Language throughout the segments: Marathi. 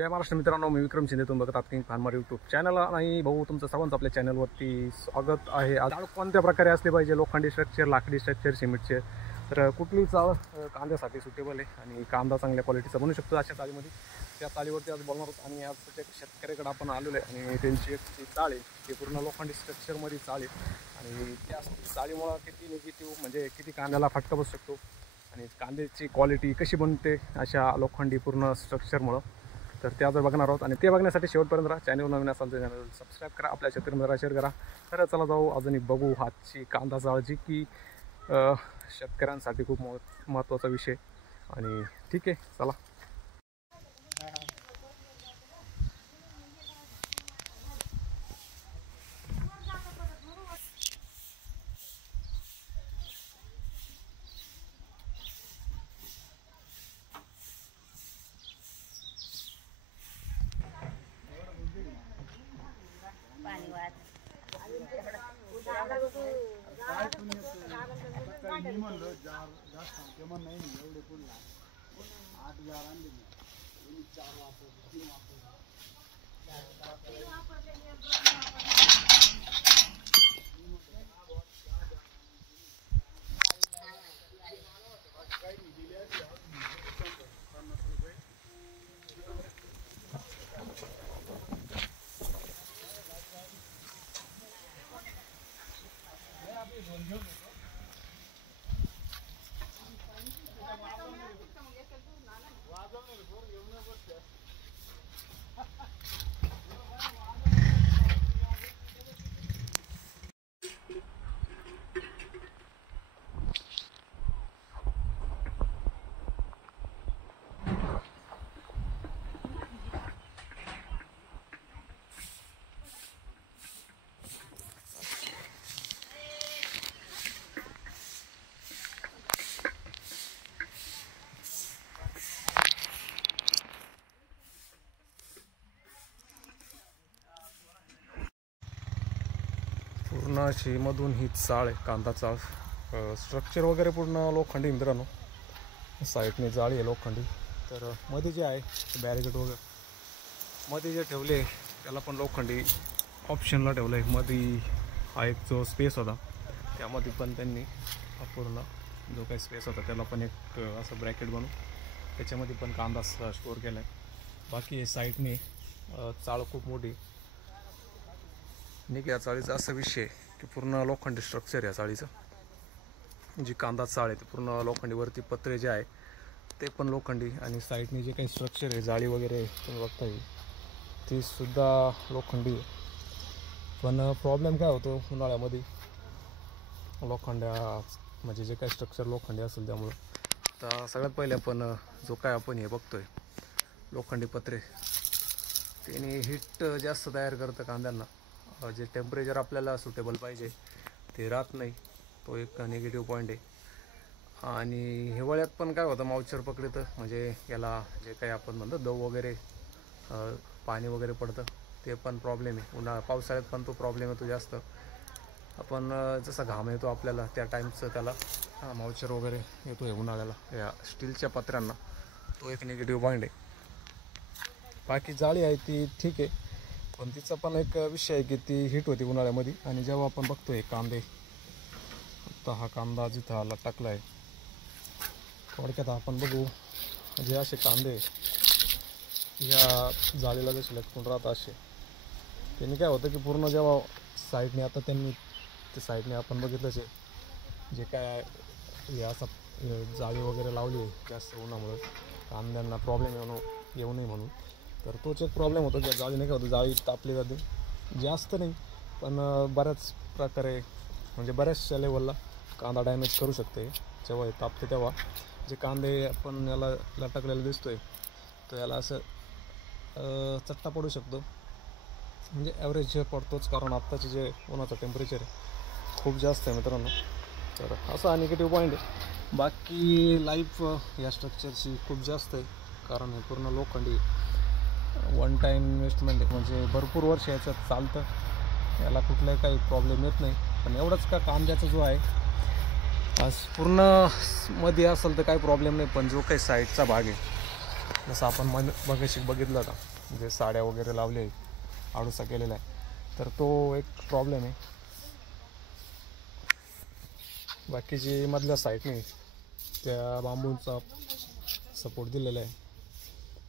जय महाराष्ट्र मित्रांनो, मी विक्रम शिंदे. तुम्ही बघत आहात किंग फार्मर यूट्यूब चॅनल. आणि भाऊ तुमचं सर्वांचं आपल्या चॅनलवरती स्वागत आहे. आज कोणत्या प्रकारे असले पाहिजे, लोखंडी स्ट्रक्चर, लाकडी स्ट्रक्चर, सिमेंटचे, तर कुठली चाळ कांद्यासाठी सुटेबल आहे आणि कांदा चांगल्या क्वालिटीचा बनू शकतो अशा चाळीमध्ये, त्या चाळीवरती आज बोलणार आहोत. आणि आज एक शेतकऱ्याकडे आपण आलेलो आहे आणि त्यांची एक चाळ आहे, ती पूर्ण लोखंडी स्ट्रक्चरमध्ये चाळ आहे. आणि त्या चाळीमुळं किती निगेटिव्ह म्हणजे किती कांद्याला फटका बसू शकतो आणि कांद्याची क्वालिटी कशी बनते अशा लोखंडी पूर्ण स्ट्रक्चरमुळं, तर ते आज बघणार आहोत. आणि ते बघण्यासाठी शेवटपर्यंत राहा. चॅनल नवीन असाल तर चॅनल सबस्क्राईब करा, आपल्या शेतकऱ्यांना शेअर करा. तर चला जाऊ अजूनही बघू आजची कांदा चाळ, जी की शेतकऱ्यांसाठी खूप महत्त्वाचा विषय. आणि ठीक आहे, चला. पूर्ण अशी मधून ही चाळ आहे, कांदा चाळ. स्ट्रक्चर वगैरे पूर्ण लोखंडी मित्रांनो. साईडने जाळी आहे लोखंडी. तर मध्ये जे आहे बॅरिकेड वगैरे मध्ये जे ठेवले त्याला पण लोखंडी ऑप्शनला ठेवलं आहे. मध्ये हा एक जो स्पेस होता त्यामध्ये पण त्यांनी पूर्ण जो काही स्पेस होता त्याला पण एक असं ब्रॅकेट बनवून त्याच्यामध्ये पण कांदा स्टोअर केला आहे. बाकी हे साईडने चाळ खूप मोठी. या चाळीचा असा विषय की पूर्ण लोखंडी स्ट्रक्चर या चाळीचं. जी कांदा चाळ आहे ते पूर्ण लोखंडीवरती पत्रे जे आहे ते पण लोखंडी. आणि साईडने जे काही स्ट्रक्चर आहे, जाळी वगैरे तुम्ही बघता येईल, ती सुद्धा लोखंडी आहे. पण प्रॉब्लेम काय होतो उन्हाळ्यामध्ये, लोखंड्या म्हणजे जे काही स्ट्रक्चर लोखंडी असेल त्यामुळं. तर सगळ्यात पहिले आपण जो काय आपण हे बघतोय लोखंडी पत्रे, त्याने हीट जास्त तयार करतं कांद्यांना. जे टेम्परेचर आपल्याला सुटेबल पाहिजे ते राहत नाही, तो एक निगेटिव्ह पॉईंट आहे. आणि हिवाळ्यात पण काय होतं, मावचर पकडतं, म्हणजे याला जे काही आपण म्हणतो दव वगैरे, पाणी वगैरे पडतं, ते पण प्रॉब्लेम आहे. पावसाळ्यात पण तो प्रॉब्लेम येतो जास्त. आपण जसा घाम येतो आपल्याला त्या टाईमचं त्याला मावचर वगैरे येतो आहे उन्हाळ्याला या स्टीलच्या पत्र्यांना, तो एक निगेटिव्ह पॉईंट आहे. बाकी जाळी आहे ती ठीक आहे, पण तिचा पण एक विषय आहे की ती हीट होती उन्हाळ्यामध्ये. आणि जेव्हा आपण बघतोय कांदे, आता हा कांदा जिथं आला टाकला आहे, थोडक्यात आपण बघू जे असे कांदे ह्या जाळीला जसे लटकून राहतात असे, त्यांनी काय होतं की पूर्ण जेव्हा साईडने, आता त्यांनी ते साईडने आपण बघितलंच आहे, जे काय हे असं जाळी वगैरे लावली आहे जास्त उन्हामुळे कांद्यांना प्रॉब्लेम येऊ नये म्हणून. तर तोच एक प्रॉब्लेम होतो की जाळीने काय होतं, जाळी तापली जाते, जास्त नाही पण बऱ्याच प्रकारे म्हणजे बऱ्याचशा लेवलला कांदा डॅमेज करू शकते. जेव्हा हे तापते तेव्हा जे कांदे आपण याला लटकलेला दिसतोय तो याला असं चट्टा पडू शकतो, म्हणजे ॲव्हरेज पडतोच. कारण आत्ताचे जे उन्हाचं टेम्परेचर आहे खूप जास्त आहे मित्रांनो. तर असा निगेटिव्ह पॉईंट आहे. बाकी लाईफ या स्ट्रक्चरची खूप जास्त आहे, कारण हे पूर्ण लोखंडी वन टाईम इन्व्हेस्टमेंट आहे, म्हणजे भरपूर वर्ष याच्यात चालतं, याला कुठलाही काही प्रॉब्लेम येत नाही. पण एवढंच का कांद्याचा जो आहे आज पूर्ण मध्ये असेल तर काही प्रॉब्लेम नाही, पण जो काही साईडचा भाग आहे जसं आपण मगाशी बघितलं होता, म्हणजे साड्या वगैरे लावले, आडूसा केलेला आहे, तर तो एक प्रॉब्लेम आहे. बाकीची मधल्या साईडने त्या बांबूंचा सपोर्ट दिलेला आहे,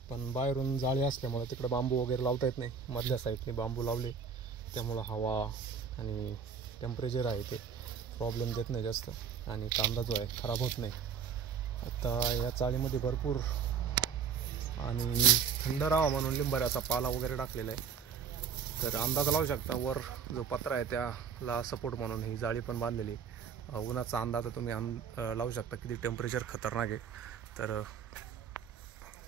पण बाहेरून जाळी असल्यामुळे तिकडे बांबू वगैरे लावता येत नाही. मधल्या साईडने बांबू लावले त्यामुळं हवा आणि टेम्परेचर आहे ते प्रॉब्लेम देत नाही जास्त, आणि कांदा जो आहे खराब होत नाही. आता या चाळीमध्ये भरपूर आणि थंड राहावा म्हणून लिंबाऱ्याचा पाला वगैरे टाकलेला आहे. तर अंदाज लावू शकता, वर जो पत्रा आहे त्याला सपोर्ट म्हणून ही जाळी पण बांधलेली. उन्हाचा अंदाज तुम्ही लावू शकता किती टेम्परेचर खतरनाक आहे. तर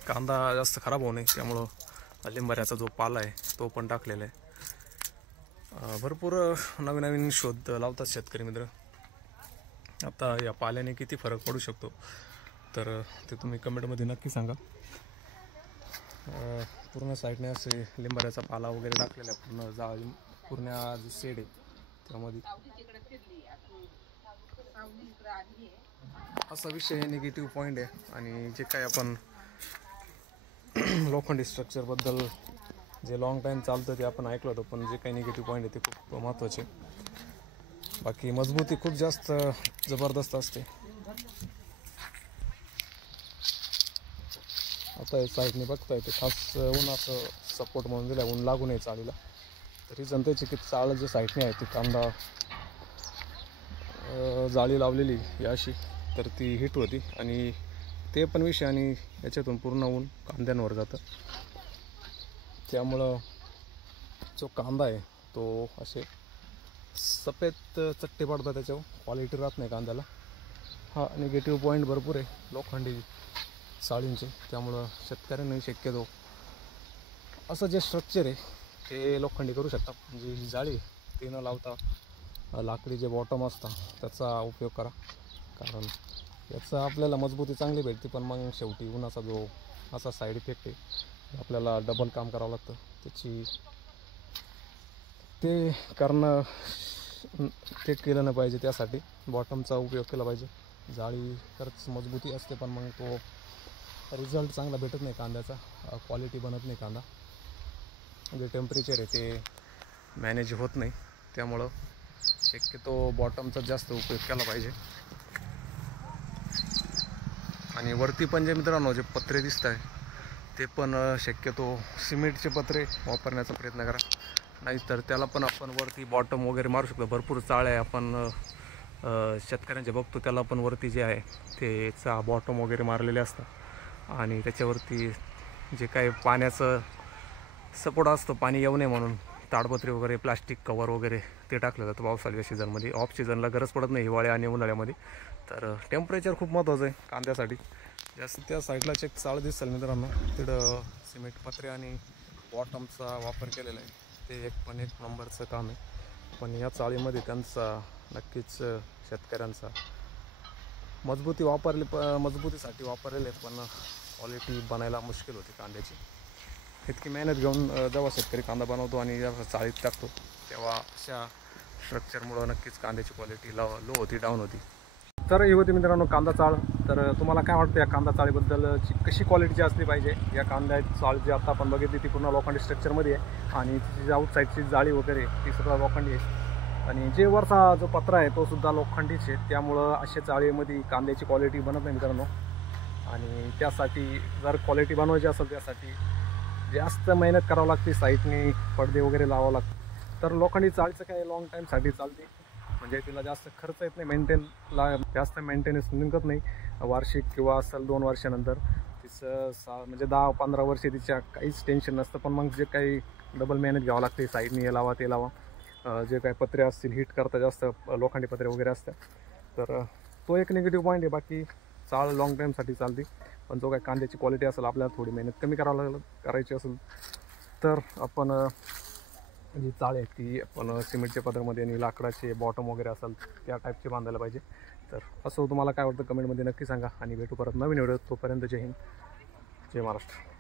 कांदा जास्त खराब होऊ नये त्यामुळं लिंबाऱ्याचा जो पाला आहे तो पण टाकलेला आहे. भरपूर नवीन नवीन शोध लावतात शेतकरी मित्र. आता या पाल्याने किती फरक पडू शकतो तर ते तुम्ही कमेंटमध्ये नक्की सांगा. पूर्ण साईडने असे लिंबाऱ्याचा पाला वगैरे टाकलेला आहे. पूर्ण जाळी, पूर्ण जो शेड आहे त्यामध्ये असा विषय निगेटिव्ह पॉईंट आहे. आणि जे काय आपण लोखंडी स्ट्रक्चरबद्दल जे लॉंग टाईम चालतं ते आपण ऐकलं होतं, पण जे काही निगेटिव्ह पॉईंट आहे ते खूप महत्त्वाचे. बाकी मजबूती खूप जास्त जबरदस्त असते. आता साईडने बघताय ते खास उन्हाचं सपोर्ट म्हणून दिला, ऊन लागू नये चाळीला. तरी जनतेची की चाळ जे साईडने आहे ती कांदा जाळी लावलेली अशी, तर ती हिट होती आणि ते पण विषय, आणि याच्यातून पूर्ण ऊन कांद्यांवर जातं. त्यामुळं जो कांदा आहे तो असे सफेद चट्टे पडतात, त्याच्यावर क्वालिटी राहत नाही कांद्याला. हा निगेटिव्ह पॉईंट भरपूर आहे लोखंडी चाळींचे. त्यामुळं शेतकऱ्यांनी शक्यतो असं जे स्ट्रक्चर आहे ते लोखंडी करू शकता. म्हणजे ही जाळी ती न लावता लाकडी जे बॉटम असतं त्याचा उपयोग करा, कारण याचा आपल्याला मजबूती चांगली भेटते. पण मग शेवटी उन्हाचा जो असा साईड इफेक्ट आहे, आपल्याला डबल काम करावं लागतं त्याची. ते करणं ते केलं नाही पाहिजे, त्यासाठी बॉटमचा उपयोग केला पाहिजे. जाळी खरंच मजबूती असते, पण मग तो रिझल्ट चांगला भेटत नाही कांद्याचा, क्वालिटी बनत नाही कांदा. जे टेम्परेचर आहे ते मॅनेज होत नाही. त्यामुळं शक्यतो बॉटमचा जास्त उपयोग केला पाहिजे. आणि वरती पण जे मित्रांनो जे पत्रे दिसत आहे ते पण शक्यतो सिमेंटचे पत्रे वापरण्याचा प्रयत्न करा, नाहीतर त्याला पण आपण वरती बॉटम वगैरे मारू शकतो. भरपूर चाळ्या आपण शेतकऱ्यांचे बघतो, त्याला पण वरती जे आहे त्याचा बॉटम वगैरे मारलेले असतात आणि त्याच्यावरती जे काही पाण्याचं सपोर्ट असतो, पाणी येऊ नये म्हणून ताडपत्री वगैरे, प्लास्टिक कवर वगैरे ते टाकलं जातं पावसाळ्याच्या सीझनमध्ये. ऑफ सीझनला गरज पडत नाही, हिवाळ्या आणि उन्हाळ्यामध्ये. तर टेम्परेचर खूप महत्त्वाचं आहे कांद्यासाठी. जास्त त्या साईडला एक चाळ दिसेल मित्रांनो, तिथं सिमेंट पत्रे आणि बॉटमचा वापर केलेला आहे. ते एक नंबरचं काम आहे. पण या चाळीमध्ये त्यांचा नक्कीच शेतकऱ्यांचा मजबूतीसाठी वापरलेले, पण क्वालिटी बनायला मुश्किल होती कांद्याची. इतकी मेहनत घेऊन जेव्हा शेतकरी कांदा बनवतो आणि जेव्हा चाळीत टाकतो तेव्हा अशा स्ट्रक्चरमुळं नक्कीच कांद्याची क्वालिटी लो होती, डाऊन होती. तर ही होती मित्रांनो कांदा चाळ. तर तुम्हाला काय वाटतं या कांदा चाळीबद्दलची कशी क्वालिटीची असली पाहिजे? या कांदा चाळ जी आता आपण बघितली ती पूर्ण लोखंडी स्ट्रक्चरमध्ये आहे आणि तिची आउटसाईडची जाळी वगैरे ती सुद्धा लोखंडी आहे. आणि जे वरचा जो पत्रा आहे तो सुद्धा लोखंडीच आहे. त्यामुळं अशा चाळीमध्ये कांद्याची क्वालिटी बनत नाही मित्रांनो. आणि त्यासाठी जर क्वालिटी बनवायची असेल त्यासाठी जास्त मेहनत करावं लागते, साईडने पडदे वगैरे लावावं लागतं. तर लोखंडी चाळीचं काय लॉंग टाईमसाठी चालते, म्हणजे तिला जास्त खर्च येत नाही, मेंटेनला जास्त मेंटेनन्स निघत नाही. वार्षिक किंवा असेल 2 वर्षानंतर तिचं म्हणजे 10-15 वर्षे तिच्या काहीच टेन्शन नसतं. पण मग जे काही डबल मेहनत घ्यावं लागते, साईडने हे लावा ते लावा, जे काही पत्रे असतील हिट करता जास्त लोखंडी पत्रे वगैरे असतात, तर तो एक निगेटिव्ह पॉईंट आहे. बाकी चाळ लॉंग टाईमसाठी चालते. पण जो काही कांद्याची क्वालिटी असेल, आपल्याला थोडी मेहनत कमी करायची असेल तर आपण जी चाळ आहे ती आपण सिमेंटच्या पदरामध्ये आणि लाकडाचे बॉटम वगैरे असेल त्या टाईपचे बांधायला पाहिजे. तर असं तुम्हाला काय वाटतं कमेंटमध्ये नक्की सांगा आणि भेटू परत नवीन व्हिडिओ. तोपर्यंत जय हिंद, जय महाराष्ट्र.